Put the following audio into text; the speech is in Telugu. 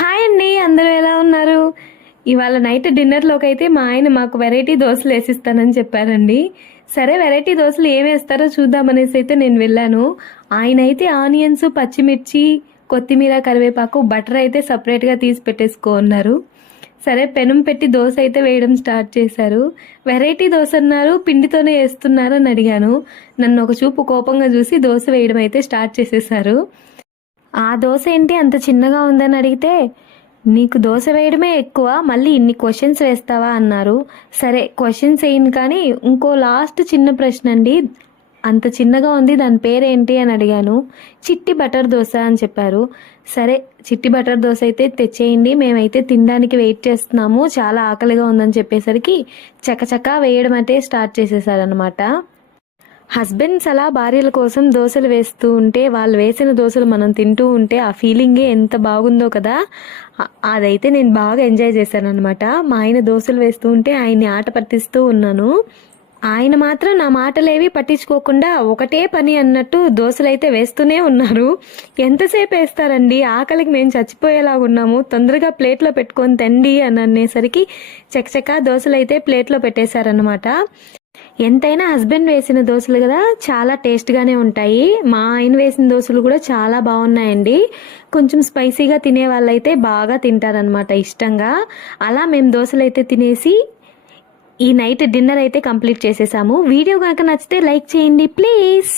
హాయ్ అండి, అందరూ ఎలా ఉన్నారు? ఇవాళ నైట్ డిన్నర్లోకి అయితే మా ఆయన మాకు వెరైటీ దోశలు వేసిస్తానని చెప్పారండి. సరే, వెరైటీ దోశలు ఏం వేస్తారో చూద్దామనేసి అయితే నేను వెళ్ళాను. ఆయన అయితే ఆనియన్స్, పచ్చిమిర్చి, కొత్తిమీర, కరివేపాకు, బటర్ అయితే సపరేట్గా తీసి పెట్టేసుకో ఉన్నారు. సరే, పెనం పెట్టి దోశ అయితే వేయడం స్టార్ట్ చేశారు. వెరైటీ దోశ అన్నారు, పిండితోనే వేస్తున్నారు అని అడిగాను. నన్ను ఒక చూపు కోపంగా చూసి దోశ వేయడం అయితే స్టార్ట్ చేసేసారు. ఆ దోశ ఏంటి అంత చిన్నగా ఉందని అడిగితే, నీకు దోశ వేయడమే ఎక్కువ, మళ్ళీ ఇన్ని క్వశ్చన్స్ వేస్తావా అన్నారు. సరే, క్వశ్చన్స్ వేయను కానీ ఇంకో లాస్ట్ చిన్న ప్రశ్న అండి, అంత చిన్నగా ఉంది, దాని పేరేంటి అని అడిగాను. చిట్టి బటర్ దోశ అని చెప్పారు. సరే, చిట్టి బటర్ దోశ అయితే తెచ్చేయండి, మేమైతే తినడానికి వెయిట్ చేస్తున్నాము, చాలా ఆకలిగా ఉందని చెప్పేసరికి చకచకా వేయడం అయితే స్టార్ట్ చేసేసారనమాట. హస్బెండ్స్ అలా భార్యల కోసం దోశలు వేస్తూ ఉంటే, వాళ్ళు వేసిన దోశలు మనం తింటూ ఉంటే ఆ ఫీలింగే ఎంత బాగుందో కదా. అదైతే నేను బాగా ఎంజాయ్ చేశాను అనమాట. మా ఆయన దోశలు వేస్తూ ఉంటే ఆయన్ని ఆట పట్టిస్తూ ఉన్నాను. ఆయన మాత్రం నా మాటలేవి పట్టించుకోకుండా ఒకటే పని అన్నట్టు దోశలు అయితే వేస్తూనే ఉన్నారు. ఎంతసేపు వేస్తారండి, ఆకలికి మేము చచ్చిపోయేలాగా ఉన్నాము, తొందరగా ప్లేట్లో పెట్టుకొని తండి అని అనేసరికి చకచకా దోశలు అయితే ప్లేట్లో పెట్టేశారనమాట. ఎంతైనా హస్బెండ్ వేసిన దోశలు కదా, చాలా టేస్ట్గానే ఉంటాయి. మా ఆయన వేసిన దోశలు కూడా చాలా బాగున్నాయండి. కొంచెం స్పైసీగా తినే వాళ్ళైతే బాగా తింటారనమాట ఇష్టంగా. అలా మేము దోశలు అయితే తినేసి ఈ నైట్ డిన్నర్ అయితే కంప్లీట్ చేసేసాము. వీడియో కనుక నచ్చితే లైక్ చేయండి ప్లీజ్.